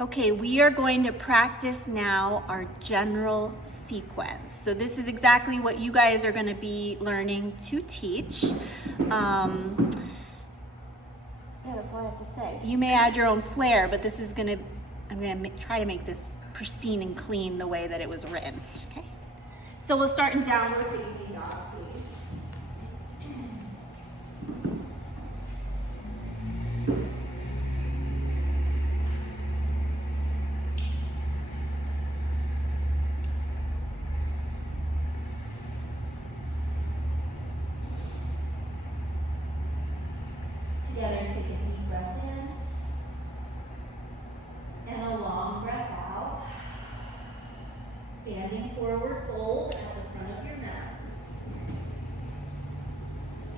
Okay, we are going to practice now our general sequence. So this is exactly what you guys are going to be learning to teach. Yeah, that's all I have to say. You may add your own flair, but this is I'm going to try to make this pristine and clean the way that it was written. Okay? So we'll start in downward facing dog, please. Together, take a deep breath in and a long breath out. Standing forward fold at the front of your mat.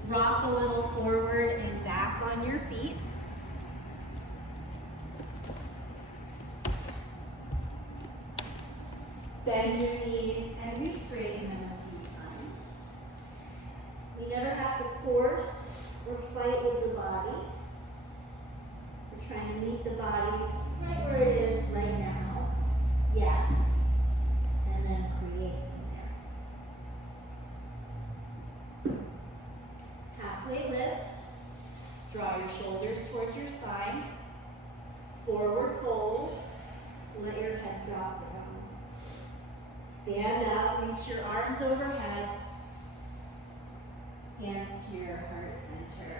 Rock a little forward and back on your feet. Bend your knees and re-straighten them a few times. You never have to force or fight with the body. We're trying to meet the body right where it is right now. Yes. And then create from there. Halfway lift. Draw your shoulders towards your spine. Forward fold. Let your head drop down. Stand up, reach your arms overhead. Hands to your heart center.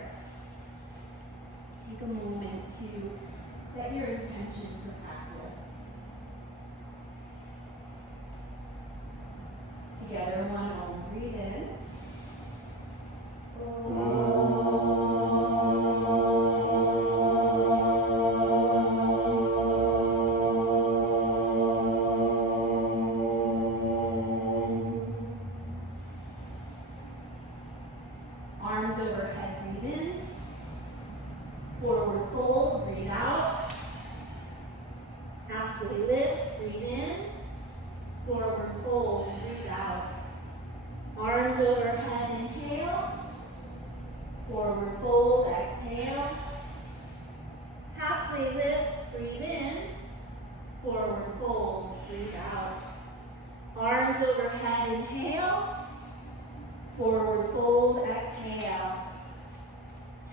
Take a moment to set your intention for practice. Together, one Om. Breathe in. Arms overhead, breathe in. Forward fold, breathe out. Halfway lift, breathe in. Forward fold, breathe out. Arms overhead, inhale. Forward fold, exhale. Halfway lift, breathe in. Forward fold, breathe out. Arms overhead, inhale. Forward fold, exhale.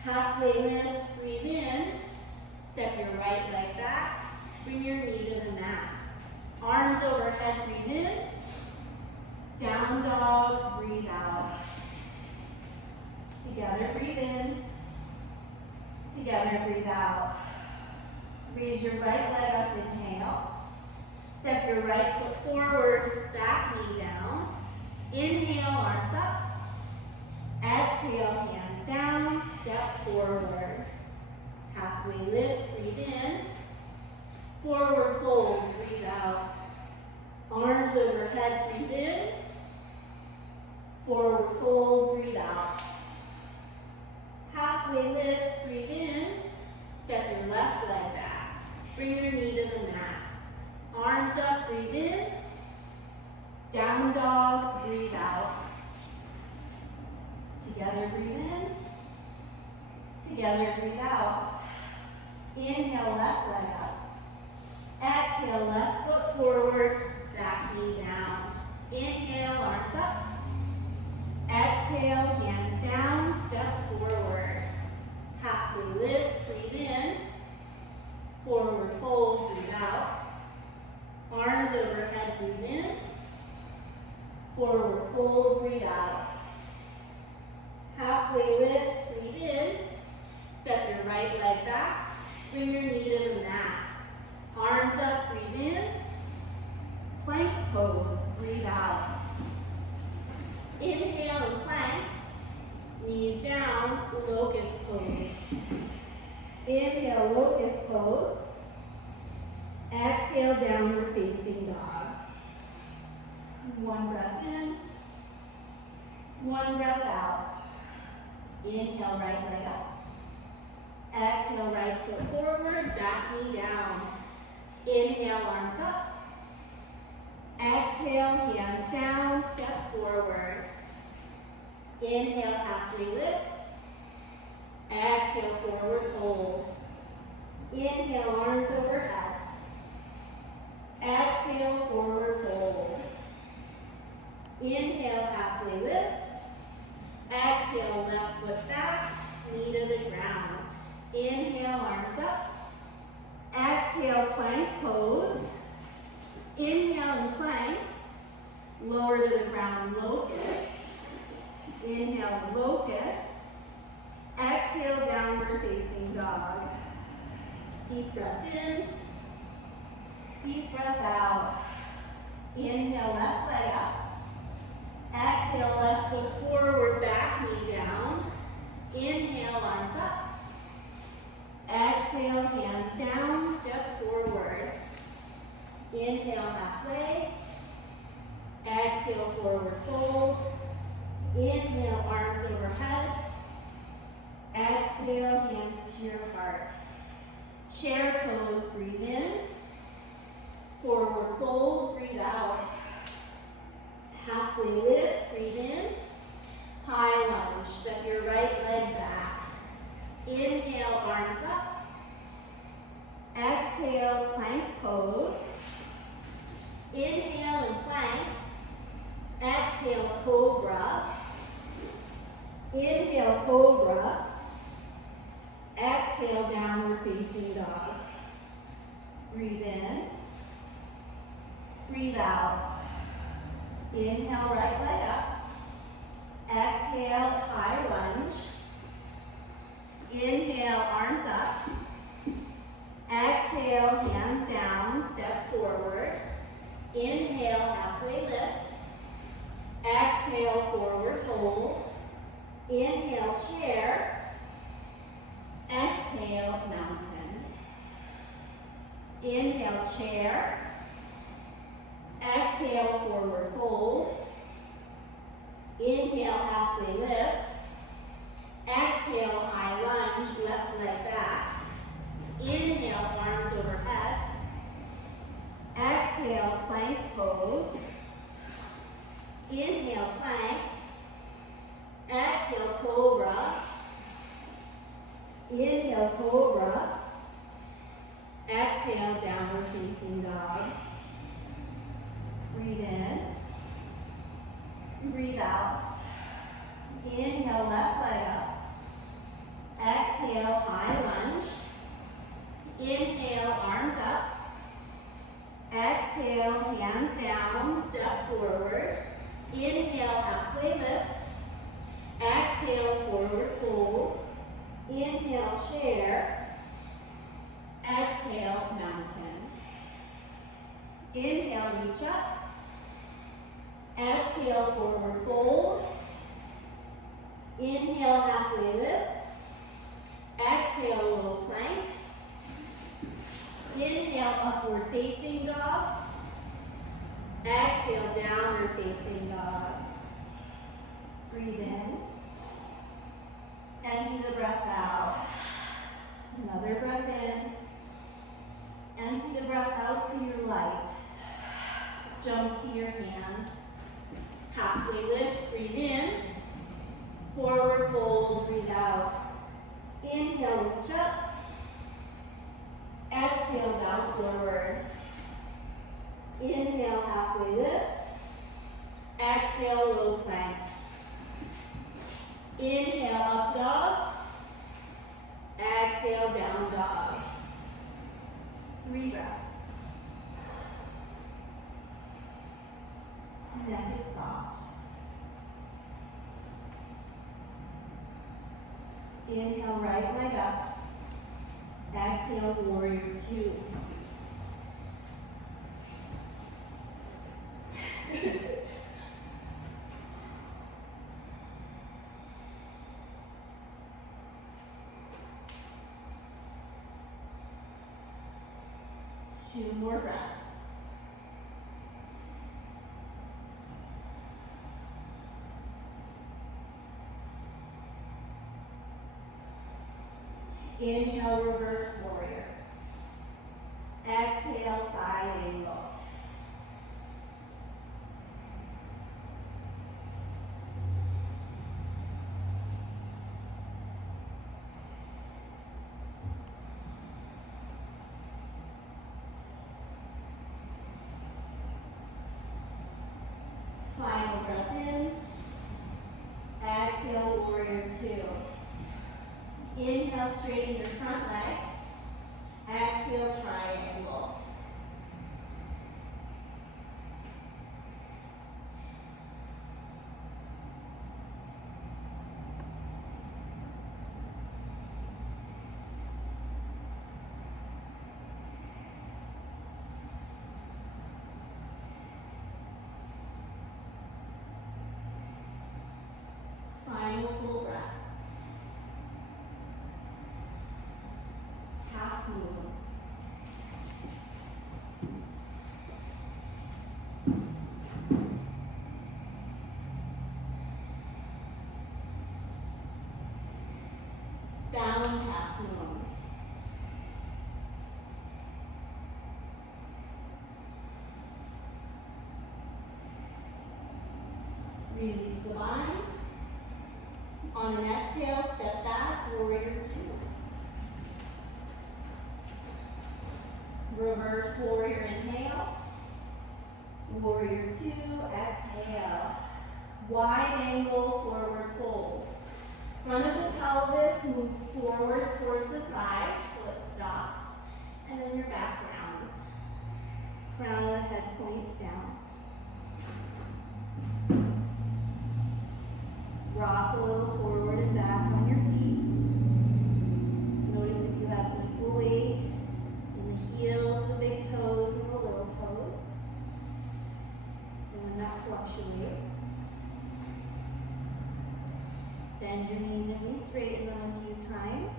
Halfway lift, breathe in. Step your right leg back. Bring your knee to the mat. Arms overhead, breathe in. Down dog, breathe out. Together, breathe in. Together, breathe out. Raise your right leg up, inhale. Step your right foot forward, back knee down. Inhale, arms up. Exhale, hands down, step forward. Halfway lift, breathe in. Forward fold, breathe out. Arms overhead, breathe in. Forward fold, breathe out. Halfway lift, breathe in. Step your left leg back. Bring your knee to the mat. Arms up, breathe in. Down dog, breathe out. Together, breathe in. Together, breathe out. Inhale, left leg up. Exhale, left foot forward, back knee down. Inhale, arms up. Exhale, hands down, step forward. Halfway lift, breathe in. Forward fold, breathe out. Arms overhead, breathe in. Forward fold, breathe out. Halfway lift, breathe in. Step your right leg back. Bring your knee to the mat. Arms up, breathe in. Plank pose, breathe out. Inhale and plank. Knees down, locust pose. Inhale, locust pose. Exhale, downward facing dog. One breath in. One breath out. Inhale, right leg up. Exhale, right foot forward, back knee down. Inhale, arms up. Exhale, hands down, step forward. Inhale, halfway lift. Exhale, forward fold. Inhale, arms overhead. Deep breath in. Deep breath out. Inhale, left leg up. Exhale, left foot forward, back knee down. Inhale, arms up. Exhale, hands down, step forward. Inhale, halfway. Exhale, forward fold. Inhale, arms overhead. Exhale, hands to your heart. Chair pose, breathe in. Forward fold, breathe out. Halfway lift, breathe in. High lunge, step your right leg back. Inhale, arms up. Exhale, plank pose. Inhale and plank. Exhale, cobra. Inhale, cobra. Exhale, downward facing dog. Breathe in. Breathe out. Inhale, right leg up. Exhale, high lunge. Inhale, arms up. Exhale, hands down, step forward. Inhale, halfway lift. Exhale, forward fold. Inhale, chair. Exhale, mountain. Inhale, chair. Exhale, forward fold. Inhale, halfway lift. Exhale, high lunge, left leg back. Inhale, arms overhead. Exhale, plank pose. Inhale, plank. Exhale, cobra. Inhale, cobra. Exhale, downward facing dog. Breathe in. Breathe out. Inhale, left leg up. Exhale, high lunge. Inhale, arms up. Exhale, hands down, step forward. Inhale, halfway lift. Exhale, forward fold. Inhale, chair. Exhale, mountain. Inhale, reach up. Exhale, forward fold. Inhale, halfway lift. Exhale, low plank. Inhale, upward facing dog. Exhale, downward facing dog. Breathe in. Empty the breath out. Another breath in. Empty the breath out to your light. Jump to your hands. Halfway lift, breathe in. Forward fold, breathe out. Inhale, reach up. Exhale, bow forward. Inhale, halfway lift. Exhale, low plank. Inhale, up dog. Exhale, down dog. 3 breaths. Neck is soft. Inhale, right leg up. Exhale, warrior 2. Two more breaths. Inhale, reverse warrior. Exhale, side angle. Final breath in. Exhale, warrior 2. Inhale, straighten your front leg. Release the bind. On an exhale, step back, warrior two. Reverse warrior inhale. Warrior two, exhale. Wide angle forward fold. Front of the pelvis moves forward towards the thighs, so it stops. And then your back rounds. Crown of the head points down. Rock a little forward and back on your feet. Notice if you have equal weight in the heels, the big toes, and the little toes. And when that fluctuates, bend your knees and re-straighten them a few times.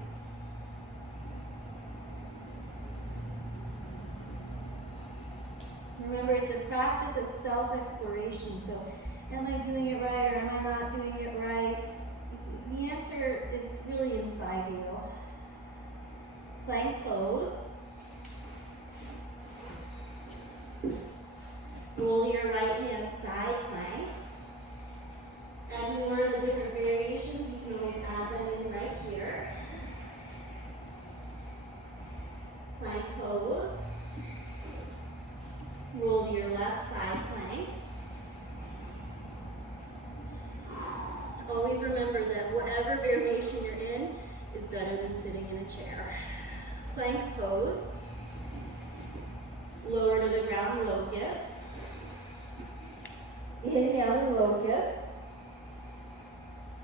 Remember, it's a practice of self-exploration. So, am I doing it right or am I not doing it right? The answer is really inside you. Plank pose. Roll your right hand side plank. As we learn the different variations, you can always add them in right here. Plank pose. Roll to your left side plank. Always remember that whatever variation you're in is better than sitting in a chair. Plank pose. Lower to the ground, locust. Inhale, locust.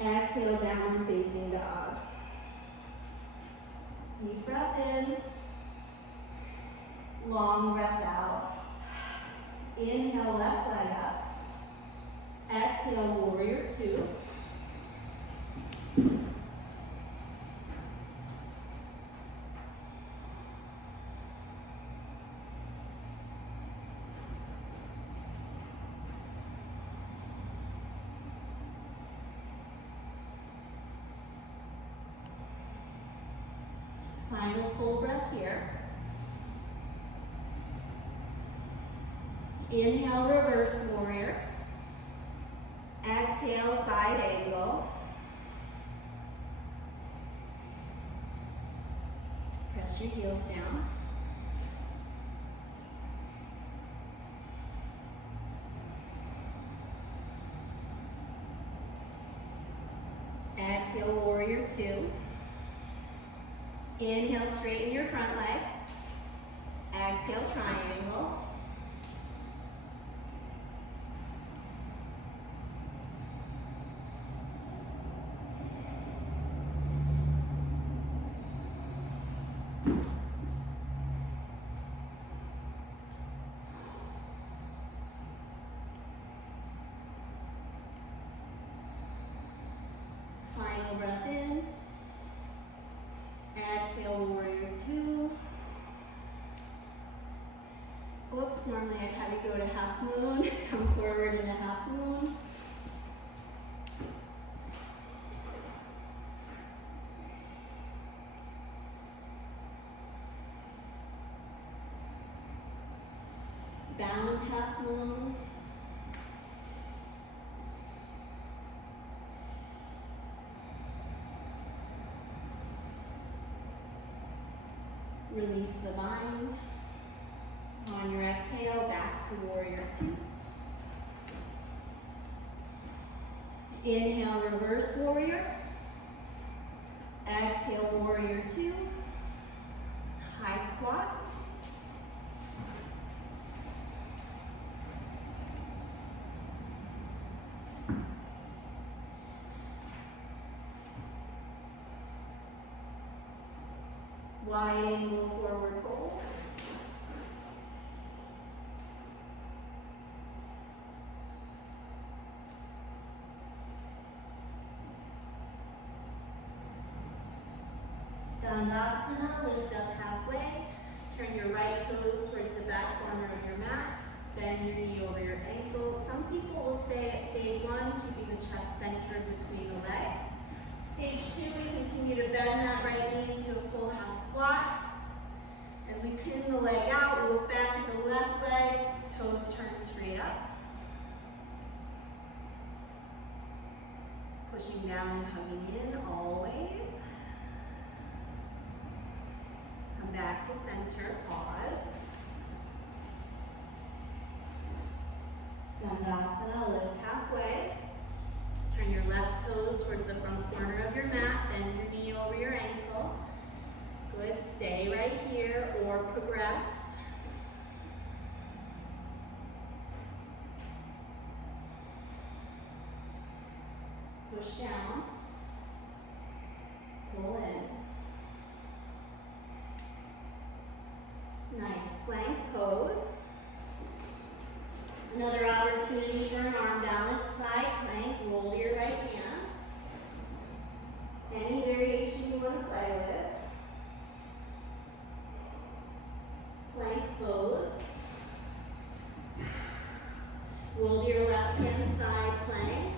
Exhale, down facing dog. Deep breath in. Long breath out. Inhale, left leg up. Exhale, warrior two. Final full breath here. Inhale, reverse warrior. Exhale, side angle. Press your heels down. Exhale, warrior two. Inhale, straighten your front leg. Exhale, triangle. Final breath in. Exhale, warrior two. Whoops, normally I'd have you go to half moon. Come forward in a half moon. Bound half moon. Release the bind. On your exhale, back to warrior two. Inhale, reverse warrior. Exhale, warrior two. High squat. Wide angle forward fold. Sandasana, lift up halfway. Turn your right toes towards the back corner of your mat. Bend your knee over your ankle. Some people will stay at stage one, keeping the chest centered between the legs. Stage two, we continue to bend that right knee to a full half squat. As we pin the leg out, we look back at the left leg, toes turn straight up. Pushing down and hugging in always. Come back to center, pause. Sandasana, lift halfway. Turn your left toes towards the front corner of your mat, bend your knee over your ankle. Good, stay right here or progress. Push down, pull in. Nice plank pose. Another opportunity for an arm balance, side plank, roll your right hand. Any variation you want to play with. Plank pose. Roll your left hand side plank.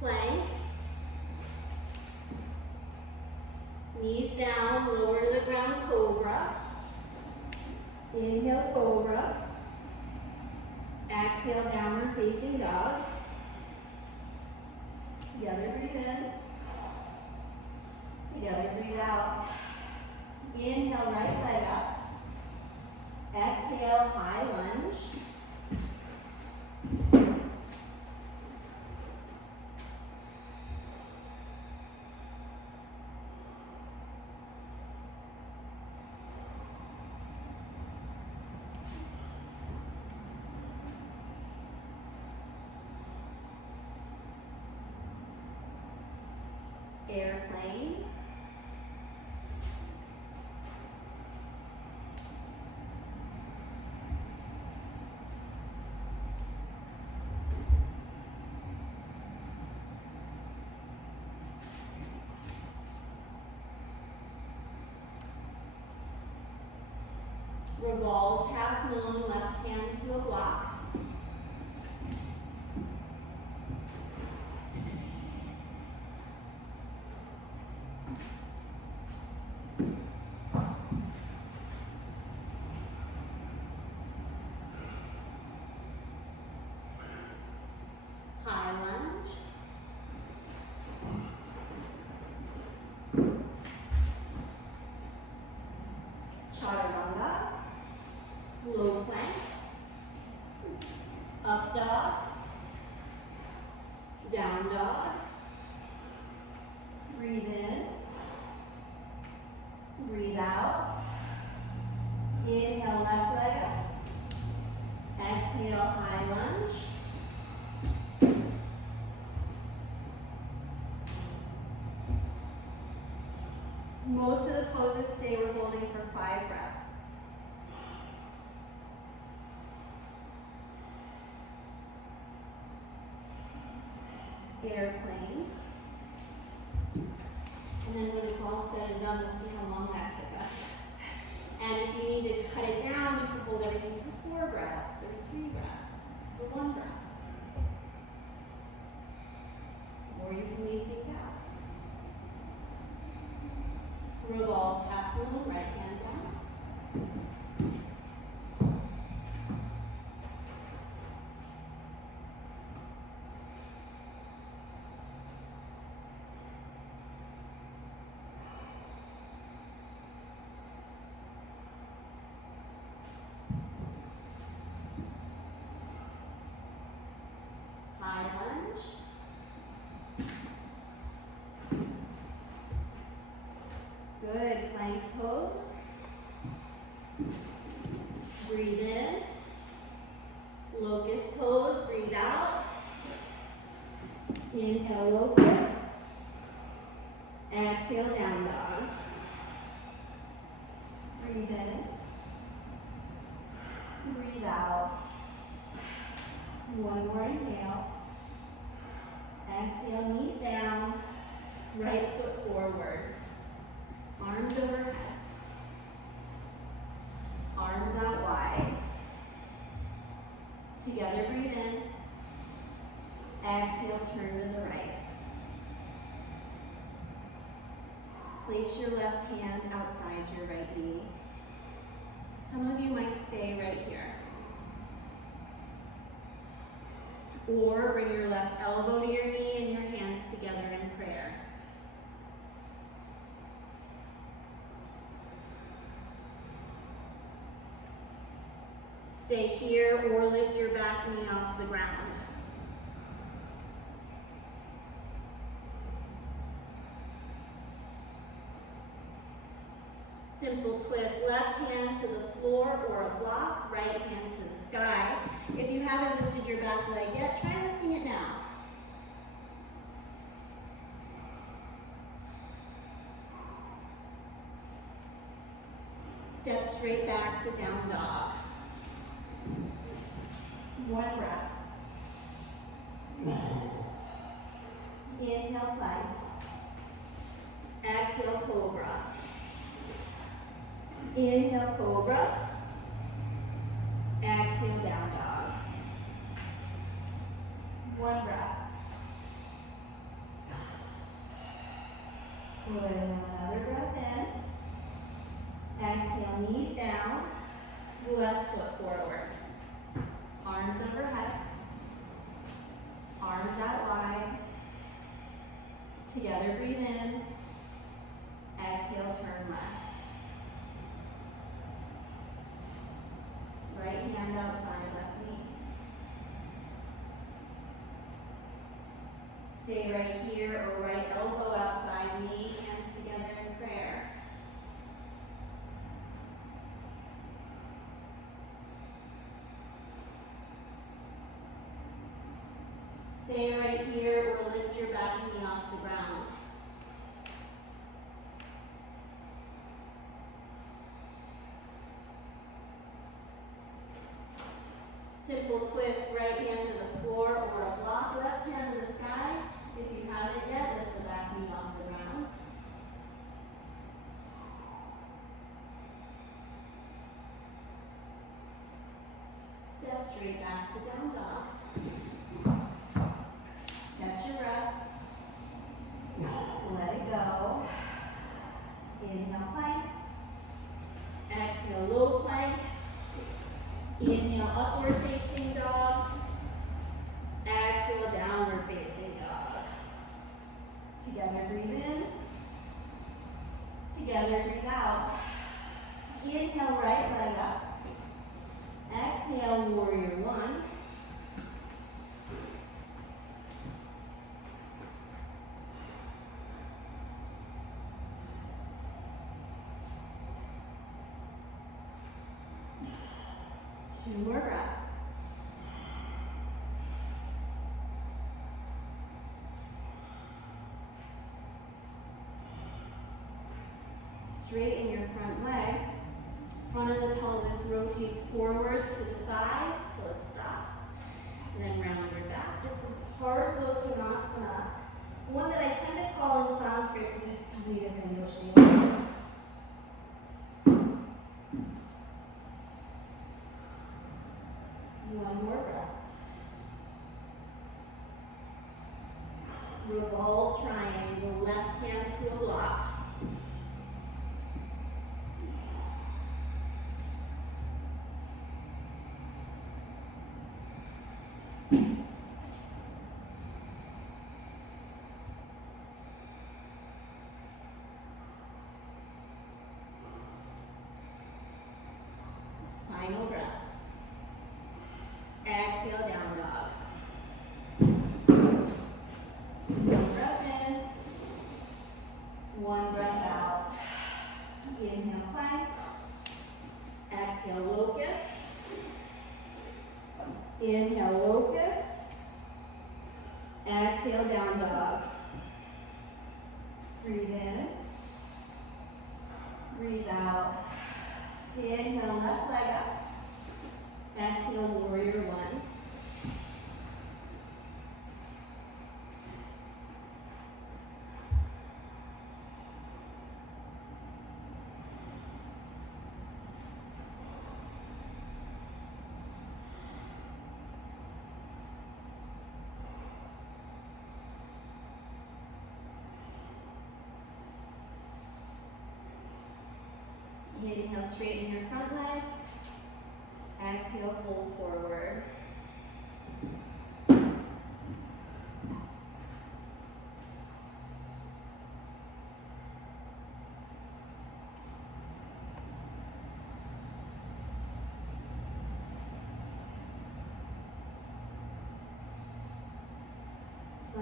Plank. Knees down, lower to the ground, cobra. Inhale, cobra. Exhale, downward facing dog. Together, breathe in. Together, breathe out. Inhale, right leg up. Exhale, high lunge. Airplane. Revolve half moon, left hand to a block. High lunge. Chaturanga. Low plank. Up dog. Down dog. Breathe in. Breathe out. Inhale, left leg up. Exhale, high lunge. Most of the poses today we're holding for 5 breaths. Airplane. And then when it's all said and done, let's see how long that took us. And if you need to cut it down, you can hold everything for 4 breaths or 3 breaths or 1 breath. Or you can leave things out. Revolve, tap moon, right hand down. High lunge. Good, plank pose. Breathe in. Locust pose, breathe out. Inhale, locust. Exhale, down dog. Breathe in. Breathe out. One more inhale. Exhale, knees down. Right foot forward. Arms overhead. Arms out wide. Together, breathe in. Exhale, turn to the right. Place your left hand outside your right knee. Some of you might stay right here. Or bring your left elbow to your knee and your hands together in prayer. Stay here or lift your back knee off the ground. Simple twist, left hand to the floor or a block, right hand to the sky. If you haven't lifted your back leg yet, try lifting it now. Step straight back to down dog. One breath. Inhale, plank. Exhale, cobra. Inhale, cobra. Exhale, down dog. One breath. Good. Another breath in. Exhale, knees down. Left foot forward. Arms overhead. Arms out wide. Together, breathe in. Exhale, turn left. Right hand outside, left knee. Stay right here or right elbow outside knee, hands together in prayer. Stay right here or lift your back knee off the ground. Simple twist, right hand to the floor or a block, left hand to the sky. If you haven't yet, lift the back knee off the ground. Step straight back to down dog. Catch your breath. Let it go. Inhale, plank. Exhale, low plank. Inhale, upward facing dog. Exhale, downward facing dog. Together, breathe in. Together, breathe out. Inhale, right leg up. Exhale, warrior one. Two more breaths. Straighten your front leg. Front of the pelvis rotates forward to the thighs till it stops. And then round your back. This is Parsvottanasana. One that I tend to call in Sanskrit because it's totally different English names. One more breath. Revolve triangle, left hand to a block. Final breath. Exhale, down dog. One breath in. One breath out. Inhale, plank. Exhale, locust. Inhale, locust. Exhale, down dog. Breathe in. Breathe out. Inhale, left leg up. Exhale, warrior one. Inhale, straighten your front leg. Exhale, fold forward.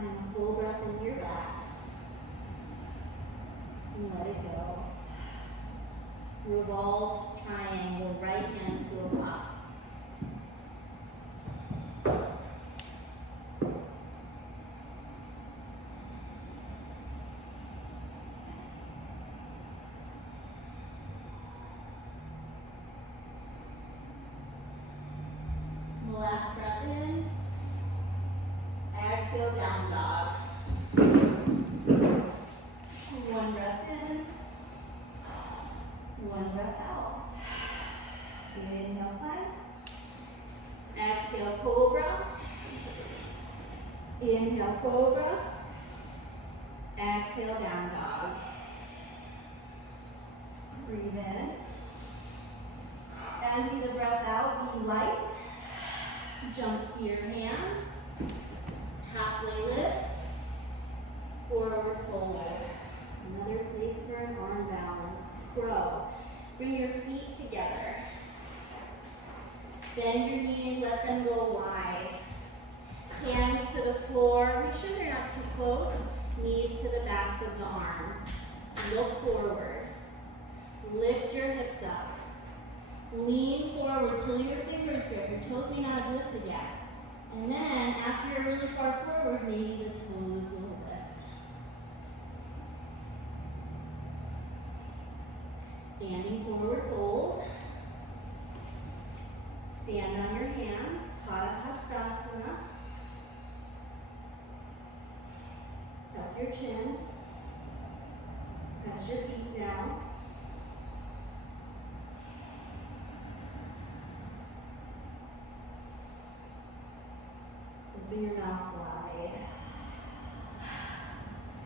And a full breath into your back. And let it go. Revolved triangle, right hand to a pop. Last breath in. Exhale, down dog. One breath in. One breath out. Inhale, plank. Exhale, cobra. Inhale, cobra. Exhale, down dog. Breathe in. Empty the breath out. Be light. Jump to your hands. Halfway lift. Forward fold. Another place for an arm balance. Crow. Bring your feet together. Bend your knees, let them go wide. Hands to the floor. Make sure they're not too close. Knees to the backs of the arms. Look forward. Lift your hips up. Lean forward till your fingers grip. Your toes may not have lifted yet. And then, after you're really far forward, maybe the toes will lift. Standing forward fold. Stand on your hands. Padahastasana. Tuck your chin. Press your feet down. Open your mouth wide.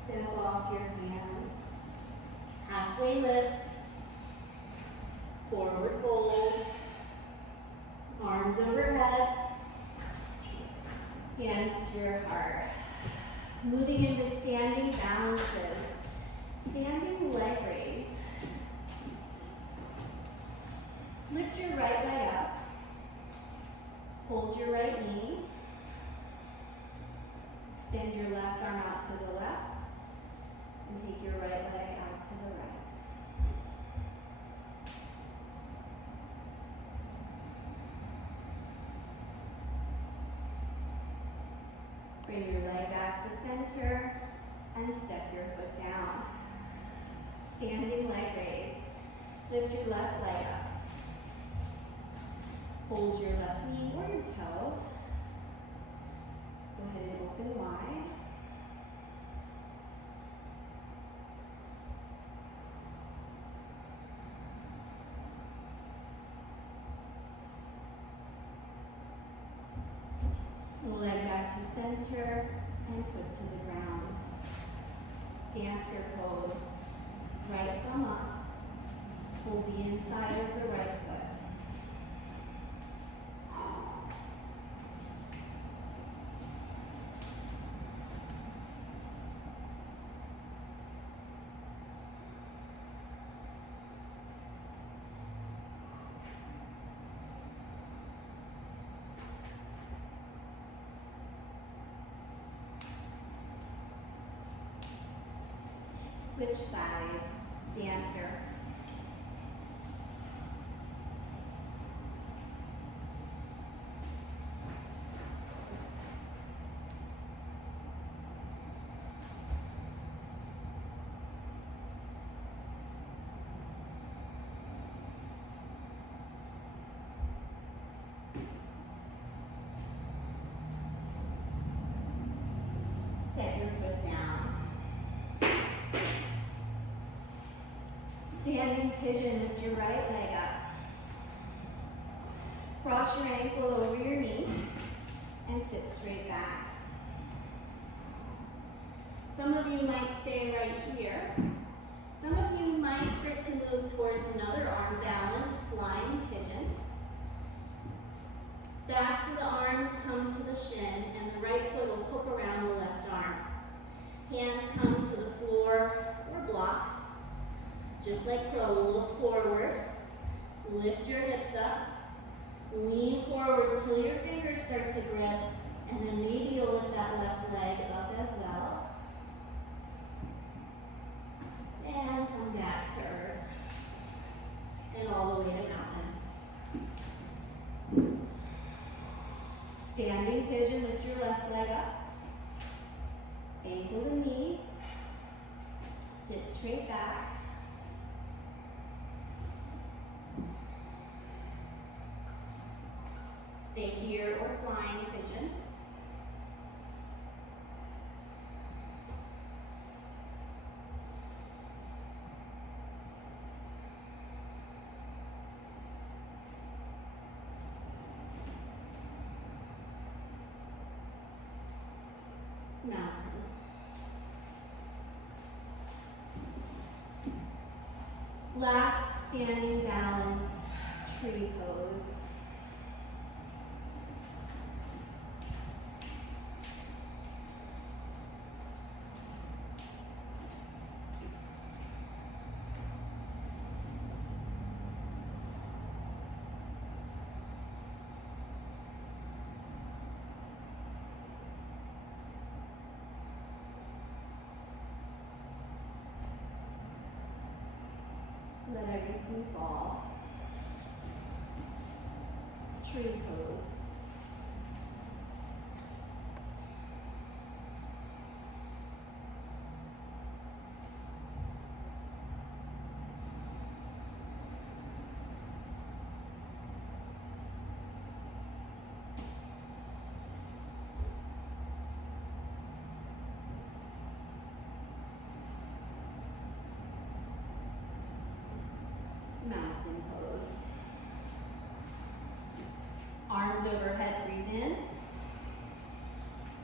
Step off your hands. Halfway lift. Forward fold. Arms overhead. Hands to your heart. Moving into standing balances. Standing leg raise. Lift your right leg up. Hold your right knee. Extend your left arm out to the left. And take your right leg out to the right. Bring your leg back to center and step your foot down. Standing leg raise. Lift your left leg up. Hold your left knee or your toe. Go ahead and open wide. Leg back to center and foot to the ground. Dancer pose. Right thumb up. Hold the inside of the right foot. Switch sides, dancer. Set your foot down. Standing pigeon, lift your right leg up. Cross your ankle over your knee and sit straight back. Some of you might stay right here. Some of you might start to move towards another arm balance, flying pigeon. Backs of the arms come to the shin and the right foot will hook around the left arm. Hands come to the floor or blocks. Just like crow, look forward, lift your hips up, lean forward till your fingers start to grip, and then maybe you'll lift that left leg up as Sit straight back. Stay here or flying pigeon. Mountain. Last standing balance tree pose. Let everything fall. Tree pose. Mountain pose. Arms overhead, breathe in.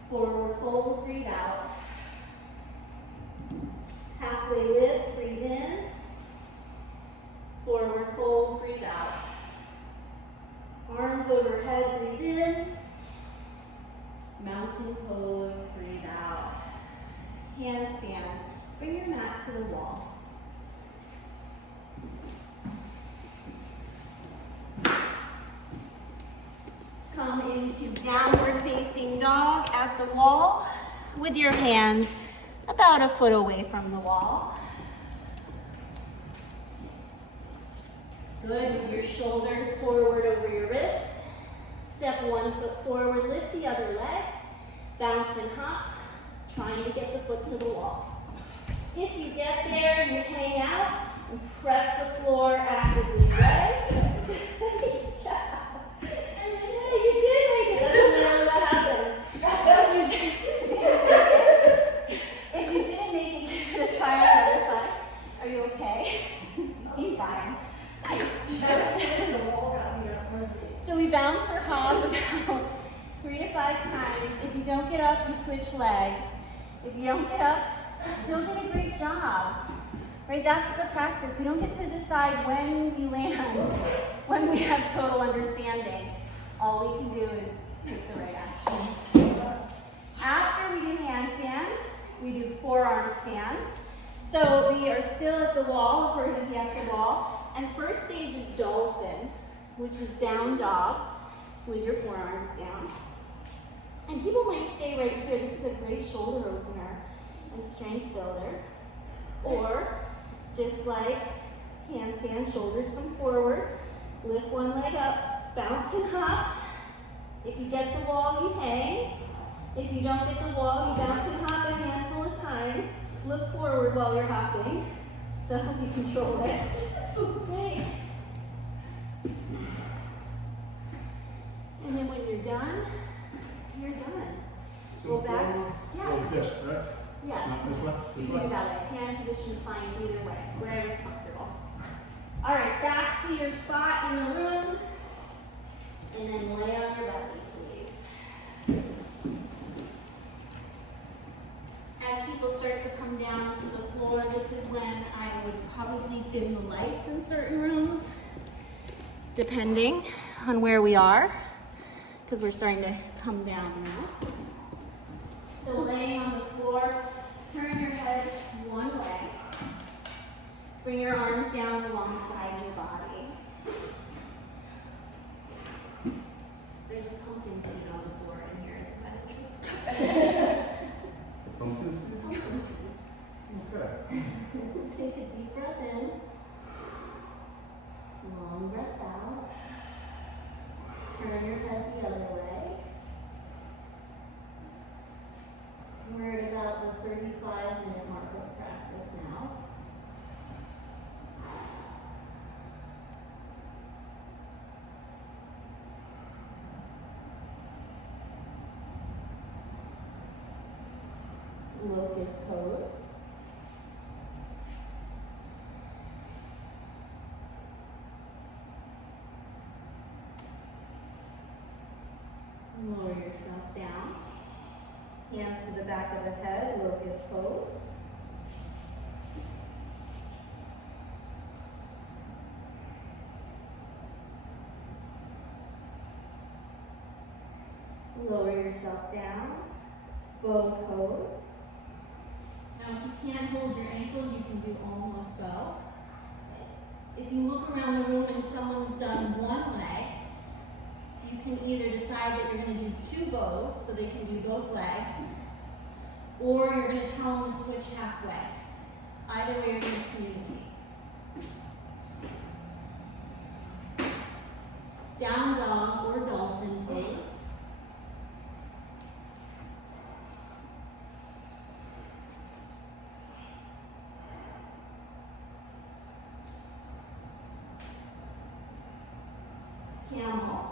Forward fold, breathe out. Halfway lift, breathe in. Forward fold, breathe out. Arms overhead, breathe in. Mountain pose, breathe out. Handstand. Bring your mat to the wall. Come into downward facing dog at the wall with your hands about a foot away from the wall. Good, with your shoulders forward over your wrists. Step 1 foot forward, lift the other leg. Bounce and hop, trying to get the foot to the wall. If you get there, you hang out and press the floor actively, right? Nice job. You did make it. Doesn't matter what happens. If you didn't make it, you're going to try on the other side. Are you okay? You seem fine. So we bounce or hop about 3 to 5 times. If you don't get up, you switch legs. If you don't get up, you still did a great job. Right? That's the practice. We don't get to decide when we land, when we have total understanding. All we can do is take the right actions. After we do handstand, we do forearm stand. So we are still at the wall, if we're going to be at the wall. And first stage is dolphin, which is down dog with your forearms down. And people might stay right here. This is a great shoulder opener and strength builder. Or just like handstand, shoulders come forward, lift one leg up, bounce and hop. If you get the wall, you hang. If you don't get the wall, you bounce and hop a handful of times. Look forward while you're hopping. That'll help you control it. Great. And then when you're done, you're done. Go back. Yeah. Like this, right? Yes. Not this way? You can do that way. Hand position, fine, either way, wherever's comfortable. All right, back to your spot in the room. And then lay on your belly, please. As people start to come down to the floor, this is when I would probably dim the lights in certain rooms, depending on where we are, because we're starting to come down now. So laying on the floor, turn your head one way. Bring your arms down alongside your body. There's a pumpkin seed on the floor in here. Isn't that interesting? Pumpkin? Okay. Take a deep breath in. Long breath out. Turn your head the other way. We're at about the 35-minute mark of practice now. yourself down. Hands to the back of the head, locust pose. Lower yourself down, bow pose. Now if you can't hold your ankles, you can do almost bow. If you look around the room and someone's done one leg, you can either decide that you're going to do two bows, so they can do both legs, or you're going to tell them to switch halfway. Either way, you're going to communicate. Down dog or dolphin pose. Camel.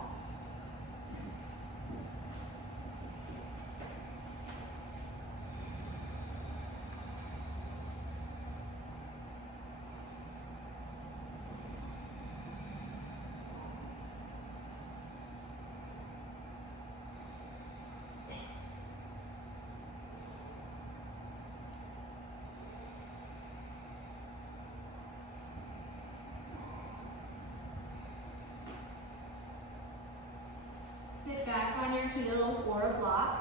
Sit back on your heels or a block.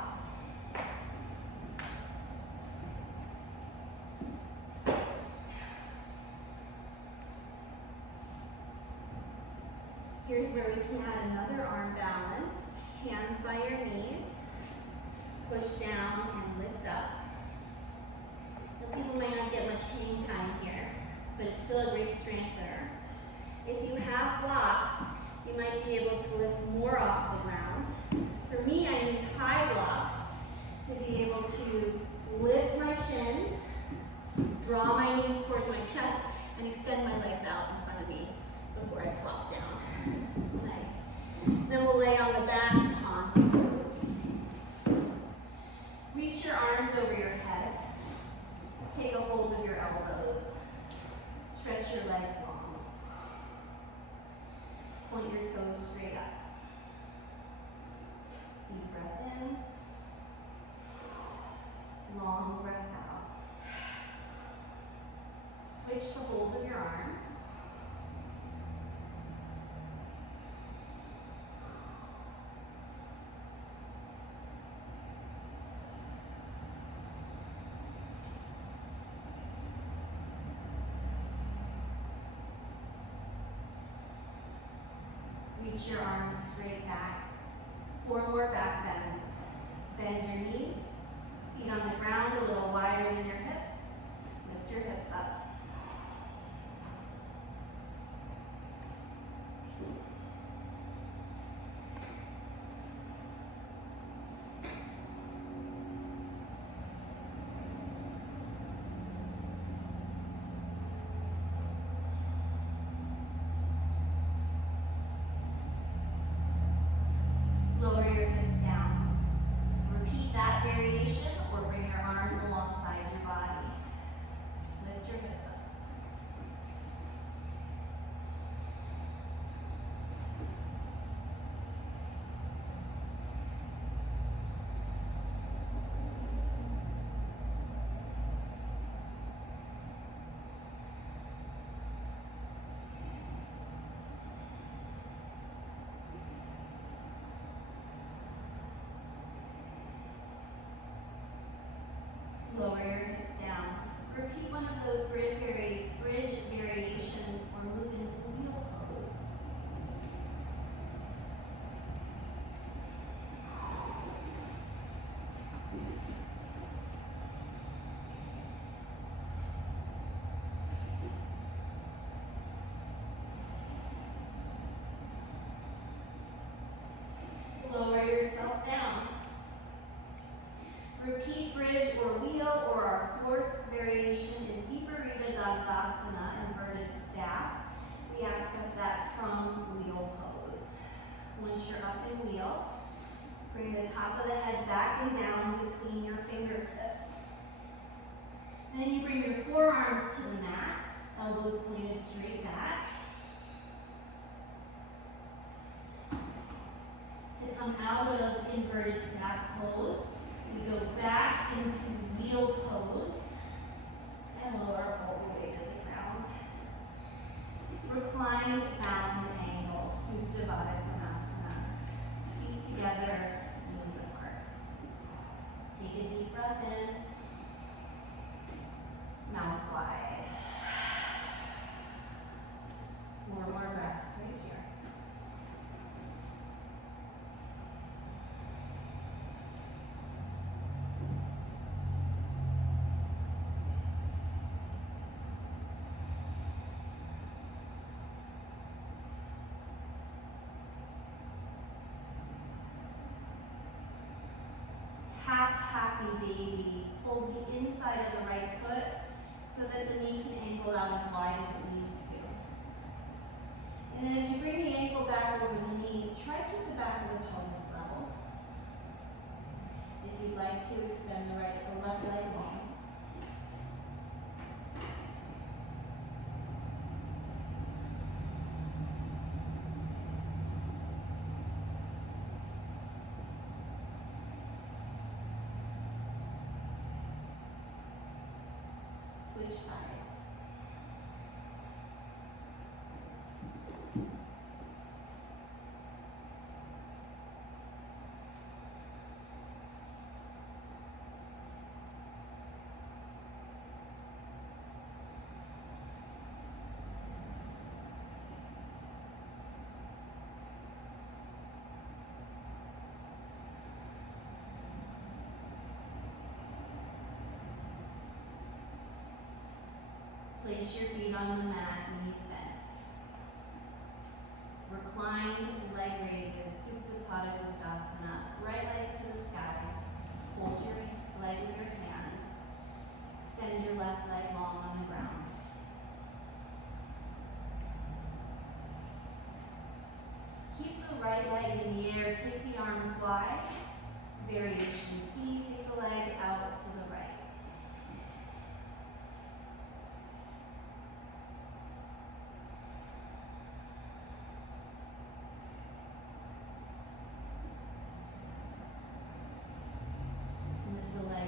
Here's where we can add another arm balance. Hands by your knees. Push down and lift up. Now, people may not get much hang time here, but it's still a great strengthener. If you have blocks, you might be able to lift more off the ground. For me, I need high blocks to be able to lift my shins, draw my knees towards my chest, and extend my legs out in front of me before I plop down. Nice. Then we'll lay on the back, pond pose. Reach your arms over your head. Take a hold of your elbows. Stretch your legs long. Point your toes straight up. Deep breath in. Long breath out. Switch the hold of your arms. Reach your arms straight back. 4 more back bends. Bend your knees. Feet on the ground a little wider than your hips. Lift your hips up. Lower your hips down. Repeat that variation or bring your arms alongside your body. Lift your hips up. Lower your hips down. Repeat one of those bridge variations or move into wheel pose. Lower yourself down. Repeat bridge or wheel, or our 4th variation is Viparita Dandasana, inverted staff. We access that from wheel pose. Once you're up in wheel, bring the top of the head back and down between your fingertips. And then you bring your forearms to the mat, elbows pointed straight back. To come out of inverted stack pose. We go back into wheel pose and lower all the way to the ground. Reclined bound angle, Supta Baddha Konasana. Feet together, knees apart. Take a deep breath in, mouth wide. 4 more breaths right here. Half happy baby. Hold the inside of the right foot so that the knee can angle out as wide as it needs to. And then as you bring the ankle back over the knee, try to keep the back of the pelvis level. If you'd like to, extend the left leg long. Switch sides. Place your feet on the mat, knees bent. Reclined leg raises, Supta Baddha Konasana. Right leg to the sky. Hold your leg with your hands. Extend your left leg long on the ground. Keep the right leg in the air, take the arms wide. Variation C, take the leg out to the right.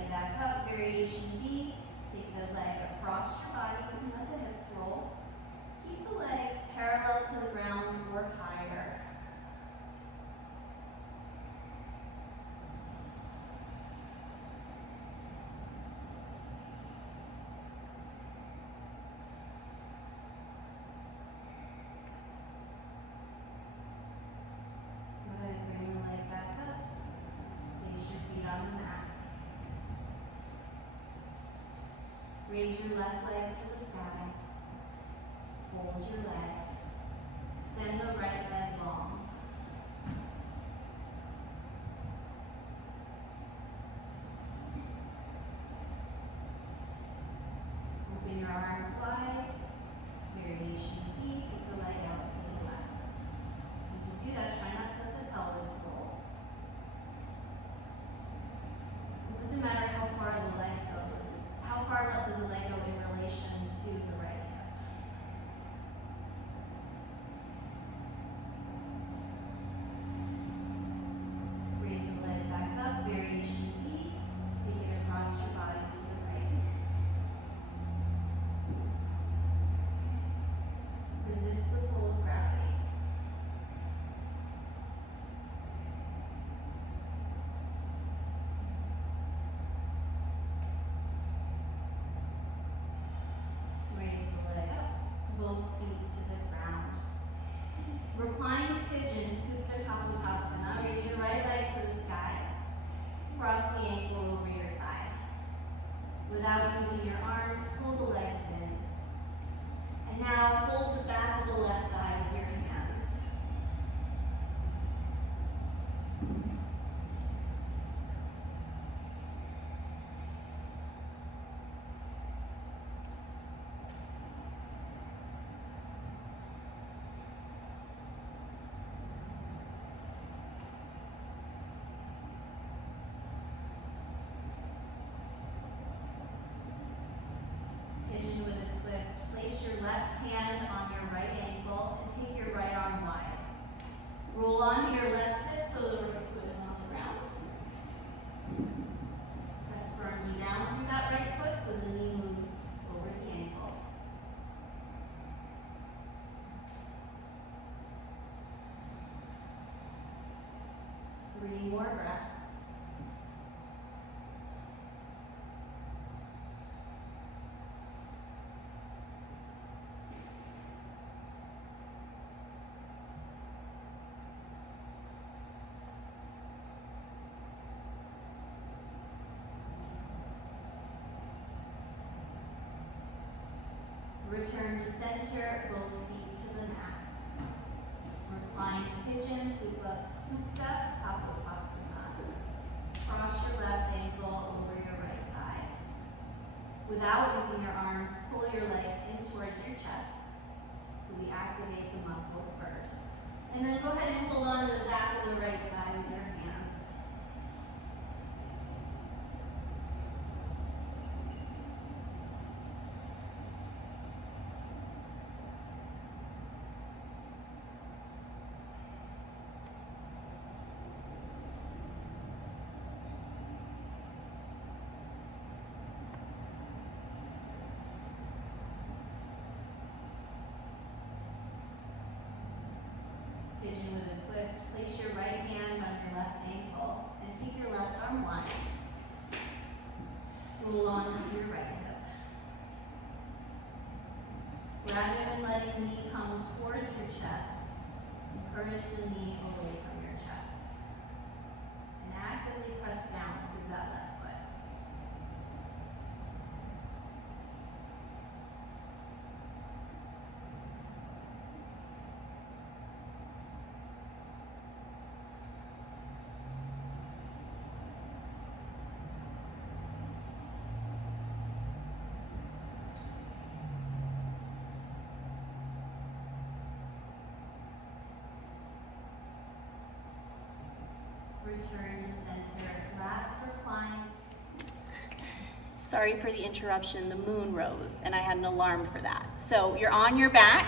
Back up, variation B. Take the leg across your body, you can let the hips roll. Keep the leg parallel to the ground or higher. Go ahead and bring the leg back up. Place your feet on the mat. Raise your left leg to the sky. Hold your leg. Extend the right leg long. Open your arms wide. Variation C, take the leg out to the left. As you do that, try not to let the pelvis roll. It doesn't matter how far the leg goes. How far left does the leg go in relation to the right hip? Raise the leg back up, variation E. Take it across your body to the right. Resist the pull of gravity. Raise the leg up, both feet to the ground. Reclined pigeon, Supta Kapotasana. Raise your right leg to the sky. Cross the ankle over your thigh. Without using your arms, pull the legs in. And now hold the back of the left thigh with your hands. Pigeon Return to center, both feet to the mat. Recline pigeon, Supta Kapotasana. Cross your left ankle over your right thigh. Without using your arms, pull your legs in towards your chest. So we activate the muscles first. And then go ahead and hold on to the back of the right thigh with your hands. Pigeon with a twist. Place your right hand on your left ankle and take your left arm wide. Roll on to your right hip. Rather than letting the knee come towards your chest, encourage the knee away from your chest. And actively press down through that left foot. Return to center. Last recline. Sorry for the interruption. The moon rose, and I had an alarm for that. So you're on your back.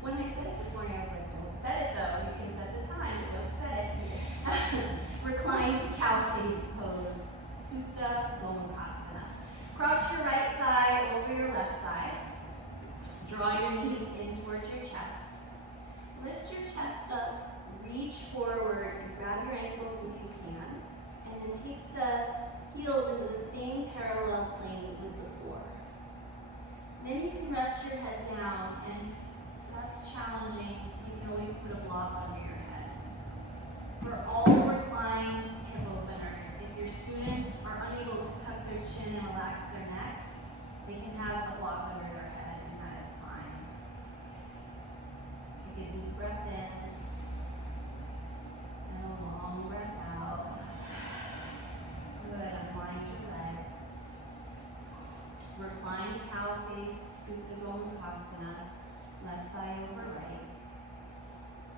When I said it this morning, I was like, don't set it though. You can set the time, but don't set it. Reclined cow face pose. Supta Gomukhasana. Cross your right thigh over your left thigh. Draw your knees in towards your chest. Lift your chest up, reach forward, and grab your ankles if you can, and then take the heels into the same parallel plane with the floor. Then you can rest your head down, and if that's challenging, you can always put a block under your head. For all reclined hip openers, if your students are unable to tuck their chin and relax their neck, they can have a block under their head, and that is fine. Take a deep breath in, and a long breath out. Good, unwind your legs. Recline cow face, Supta Gomukhasana, left thigh over right.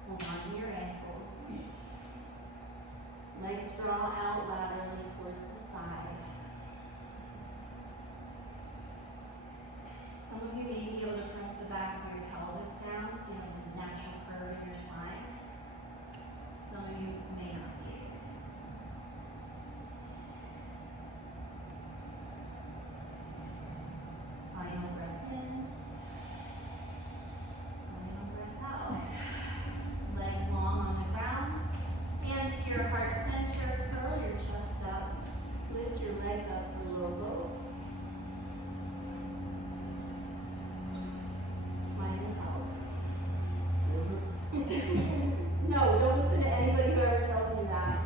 Hold on to your ankles. Legs draw out laterally towards the side. Some of you may be able to press the back of your pelvis down so you have the natural curve in your spine. Some of you may not be able to. Final breath in. Final breath out. Legs long on the ground. Hands to your heart center. Curl your chest up. Lift your legs up for low. No, don't listen to anybody who ever tells you that.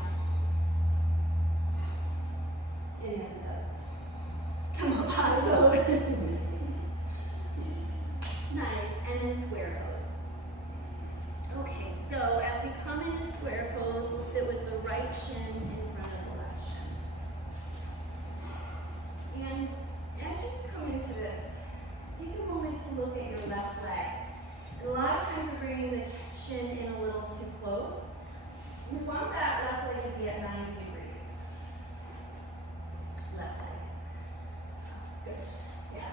And yes, it does. Come up out of the Nice, and then square pose. Okay, so as we come into square pose, we'll sit with the right shin in front of the left shin. And as you come into this, take a moment to look at your left leg. A lot of times we're bringing the shin in a little too close. We want that left leg to be at 90 degrees. Left leg. Good. Yeah.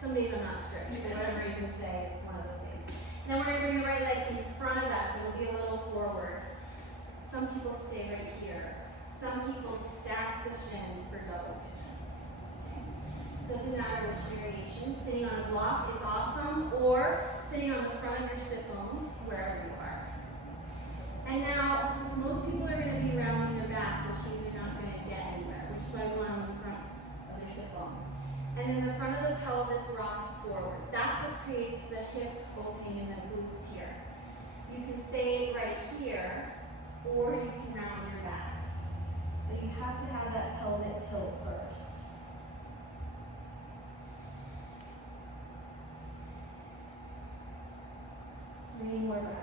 Some days I'm not strict. For whatever reason today, it's one of those days. Then we're going to bring the right leg in front of that, so we'll be a little forward. Some people stay right here. Some people stack the shins for double pigeon. Doesn't matter which variation. Sitting on a block is awesome, or sitting on the front of your sit bones, wherever you are. And now, most people are going to be rounding their back, which means you're not going to get anywhere, which is why we want on the front of your sit bones. And then the front of the pelvis rocks forward. That's what creates the hip opening in the glutes here. You can stay right here, or you can round your back. But you have to have that pelvic tilt first. 3 more breaths.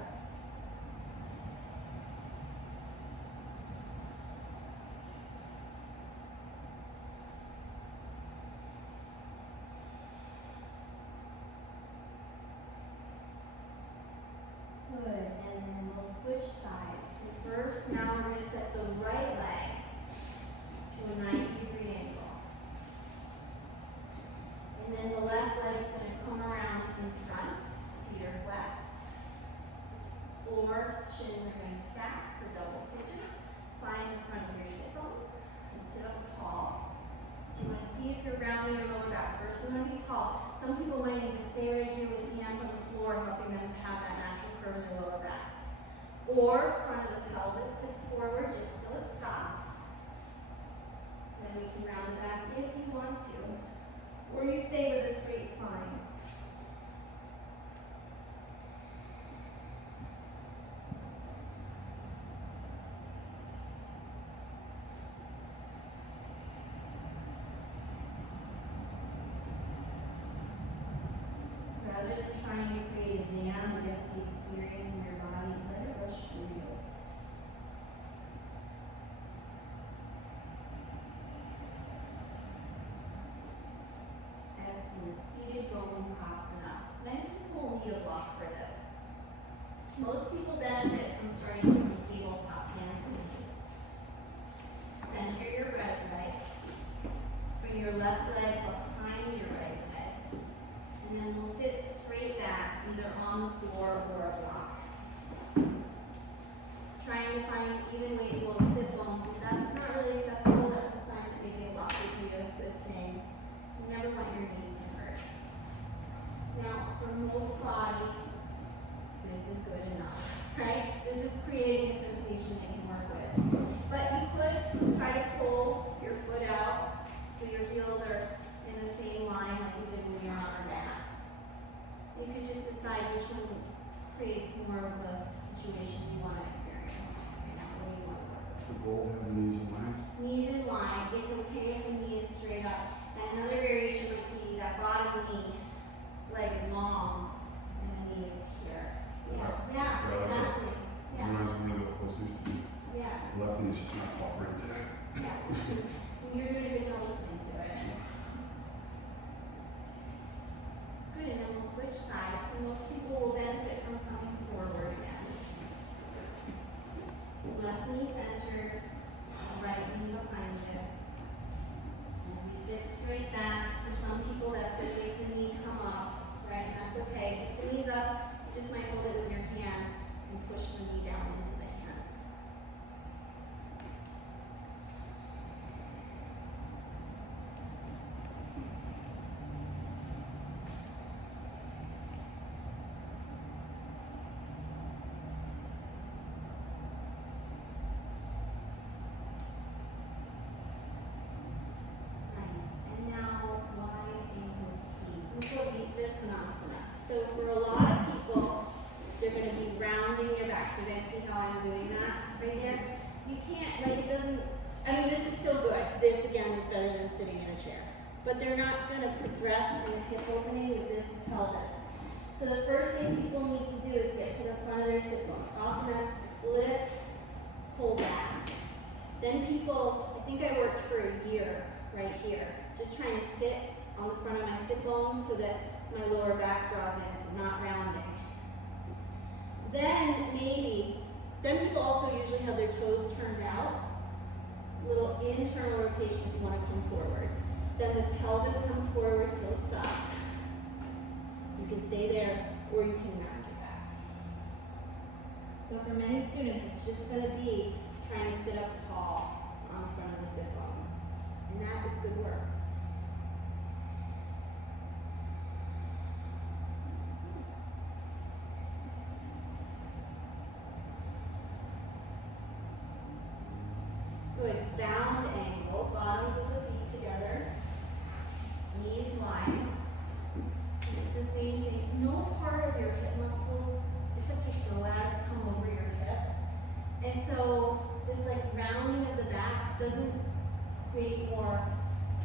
Good, and then we'll switch sides. So first, now we're going to set the right leg to a 90-degree angle. And then the left leg's going to come around in front, feet are flexed. Or shins are going to stack for double pigeon. Find the front of your sit bones and sit up tall. So you want to see if you're rounding your lower back. First, you want to be tall. Some people might need to stay right here with hands on the floor, helping them to have that natural curve in their lower back. Or front of the pelvis tips forward just till it stops. Then we can round it back if you want to. Or you stay with a straight spine. Rather than trying to create a dam against the experience in your body, let it rush through you. Excellent. Seated Gomukhasana. Many people need a block for this. Most people benefit from starting from tabletop, hands and knees. Center your right leg. Bring your left leg behind your right leg. And then we'll sit straight back, either on the floor or a block. Trying to find even weight below sit bones. If that's not really accessible, that's a sign that maybe a block would be a good thing. You never want your knees to hurt. Now, for most bodies, this is good enough, right? This is creating a sensation that you can work with. But you could try to pull your foot out so your heels are in the same line like you did when you're on our mat. You could just decide which one creates more of a situation you want to experience right now. What do you want to work with? The goal, have the knees in line. Knees in line. It's okay if the knee is straight up. And another variation might be that bottom knee, leg is long, and the knee is here. Yeah, exactly. Yeah. Reminds me of what was used to be. Yeah. Left knee is just not pop right there. Yeah. You're doing a good job listening to it. Good, and then we'll switch sides, and most people will benefit from coming forward again. Left knee centered, right knee behind you. As we sit straight back, for some people that's going to make the knee come up, right? That's okay. If the knee's up, you just might hold it with your hand and push the knee down into the hand. Nice. And now, wide angled seat. Embodiment. So for a lot of people, they're going to be rounding their back. So you're going to see how I'm doing that right here. You can't, like it doesn't, I mean this is still good. This again is better than sitting in a chair. But they're not going to progress in the hip opening with this pelvis. So the first thing people need to do is get to the front of their sit bones. Often that's lift, pull back. Then people, I think I worked for a year right here, just trying to sit on the front of my sit bones so that my lower back draws in, so not rounding. Then people also usually have their toes turned out. Little internal rotation if you want to come forward. Then the pelvis comes forward till it stops. You can stay there, or you can round your back. But for many students, it's just going to be trying to sit up tall on the front of the sit bones. And that is good work. Good. Bound angle, bottoms of the feet together, knees wide. It's the same thing. No part of your hip muscles, except your psoas, come over your hip. And so this like rounding of the back more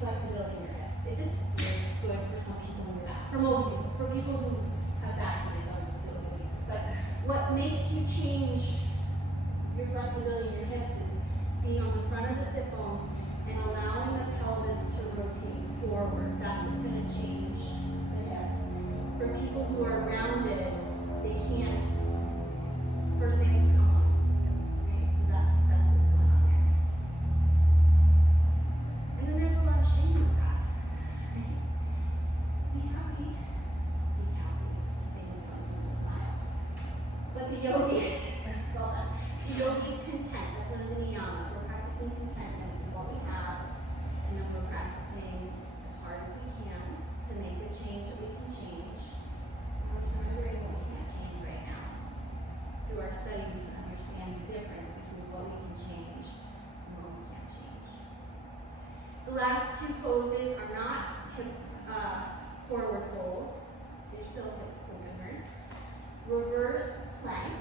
flexibility in your hips. It just feels good for some people in your back. For most people. For people who have back pain, it doesn't feel good. But what makes you change your flexibility in your hips is being on the front of the sit bones and allowing the pelvis to rotate forward. That's what's going to change the hips. For people who are rounded, they can't. First they have to come on. Right? So that's what's going on there. And then there's a lot of shame with that. Right? Be happy. Be happy. It's the same as on smile. But the yogi, well done. The yogi is content. That's one of the niyamas. We're practicing contentment with what we have, and then we're practicing as hard as we can to make the change that we can change. We're surrendering what we can't change right now. Through our study, we can understand the difference between what we can change and what we can't change. The last two poses are not hip, forward folds. They're still hip openers. Reverse plank.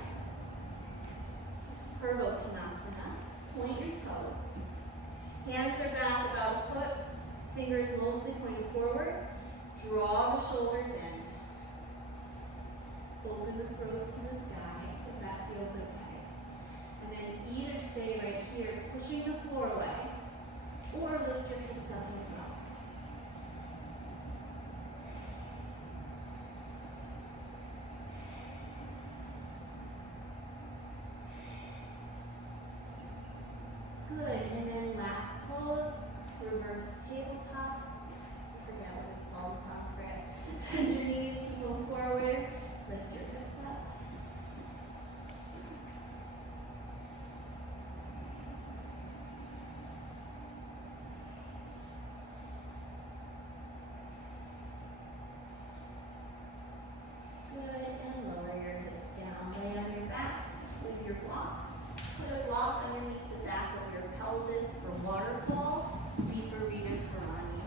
Purvottanasana. Point your toes. Hands are back about a foot. Fingers mostly pointing forward. Draw the shoulders in. Open the throat to the sky if that feels okay. And then either stay right here, pushing the floor away, or lift your hips up as well. Good, and then last pose, reverse tabletop. I forget what it's called, Sanskrit. Bend your knees, keep them forward, lift your hips up. Good, and lower your hips down, lay on your back with your block. Put a block underneath the back of your pelvis for waterfall, Viparita Karani.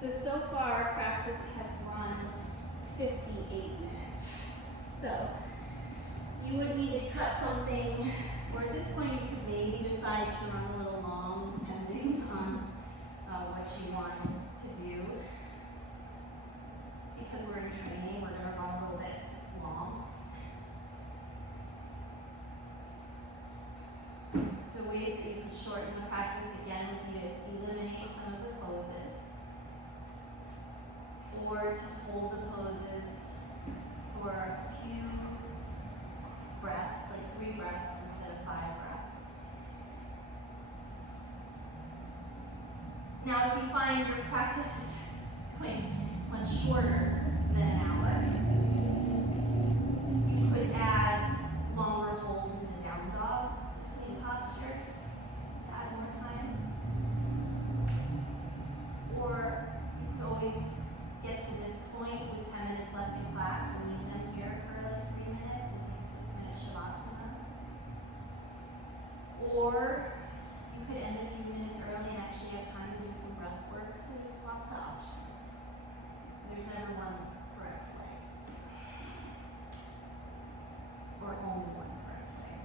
So far, our practice has run 58 minutes. So, you would need to cut something, or at this point, you could maybe decide to run a little long, depending on what you want to do. Because we're in training, we're going to run a little bit long. So ways that you can shorten the practice again would be to eliminate some of the poses, or to hold the poses for a few breaths, like 3 breaths instead of 5 breaths. Now, if you find your practice is going much shorter than an hour, you could add longer holds in the down dogs between postures to add more time. Or you could always get to this point with 10 minutes left in class and leave them here for like 3 minutes and take a 6-minute shavasana. Or you could end a few minutes early and actually have time to do some breath work. So there's lots of options. There's never one correct way. Or only one correct way.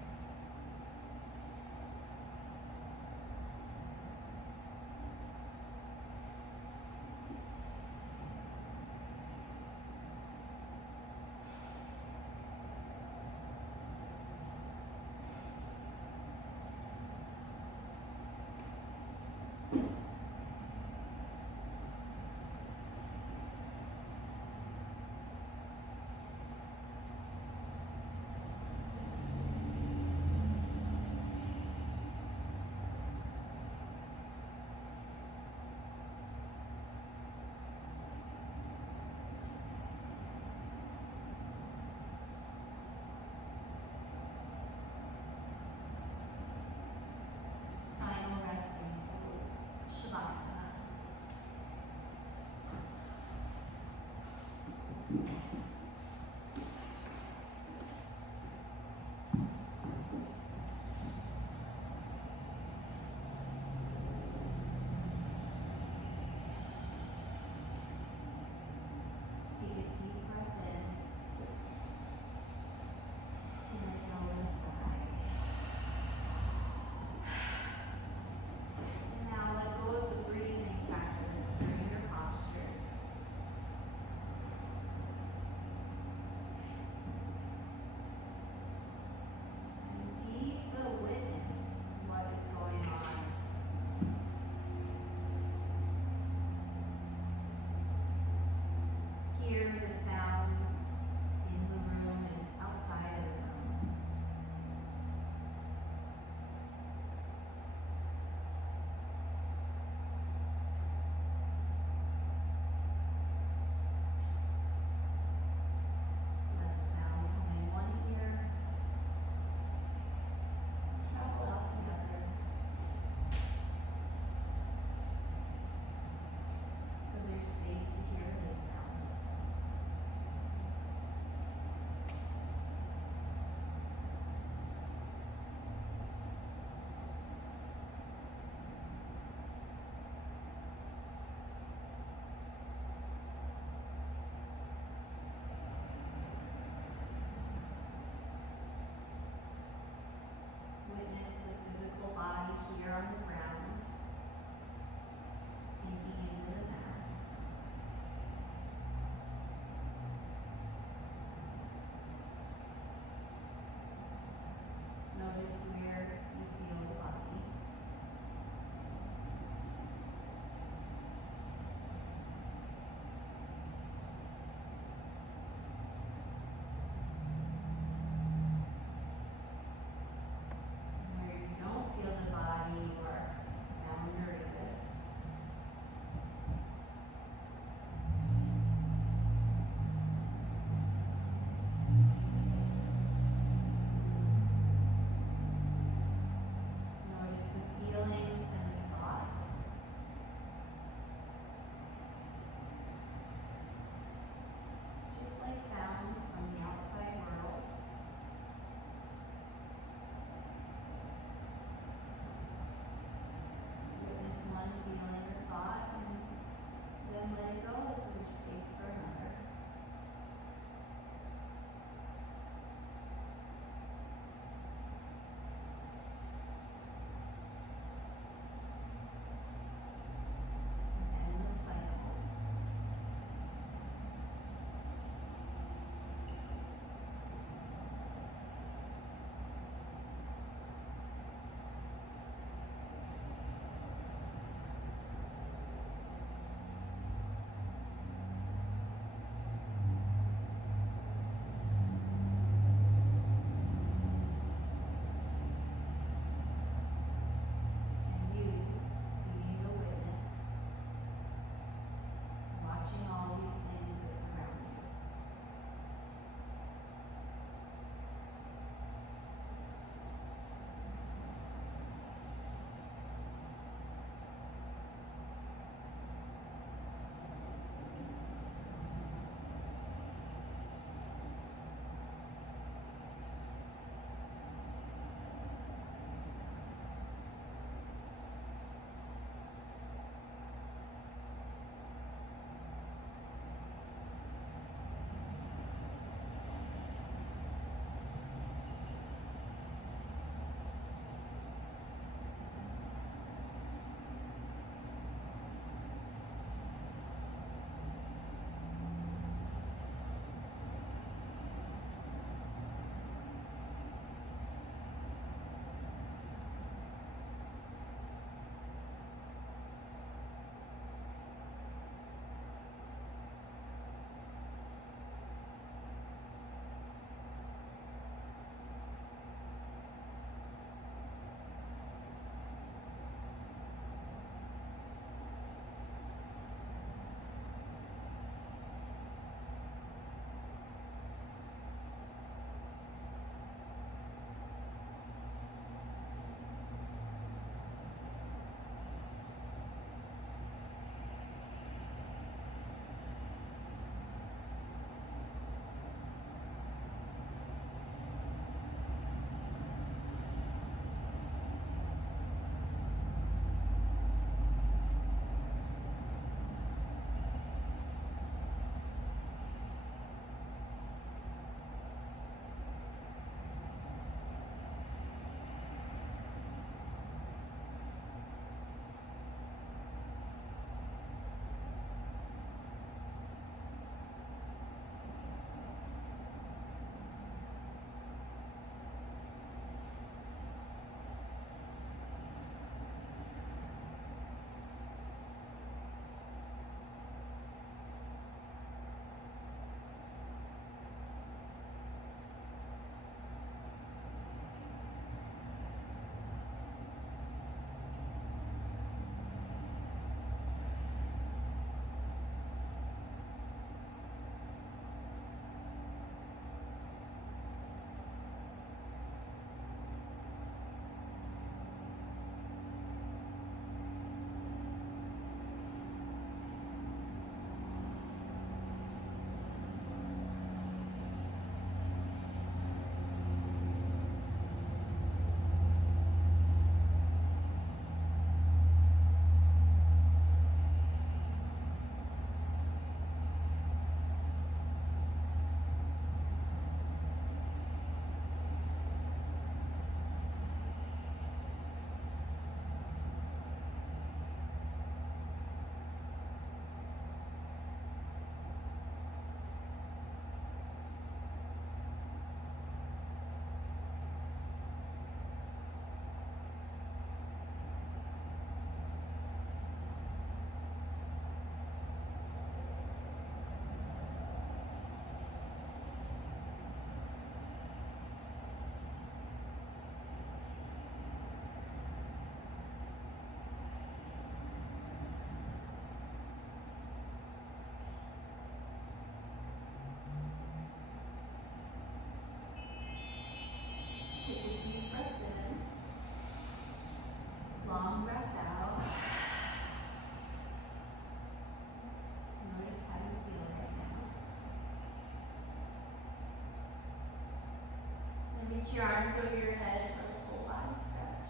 your arms over your head for the full body stretch.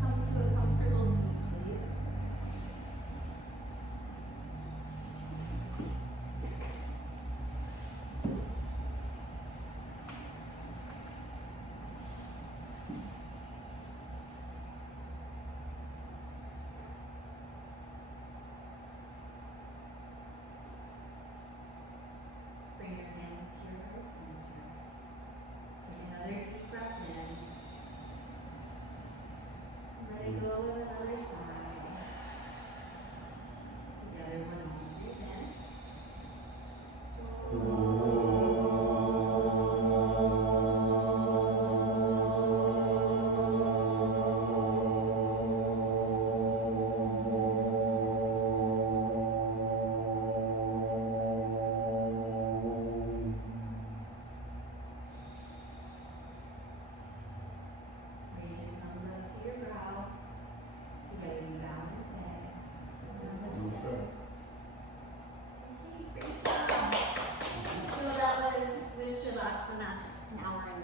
Come to a comfortable seat, please. Bring your hands to your heart center. Take another deep breath in. Let it go with another sigh. Together, one more. Breathe in. Raise your thumbs up to your brow. Together, we bow and say, Namaste. Okay, great job. So that was with Shavasana, an hour and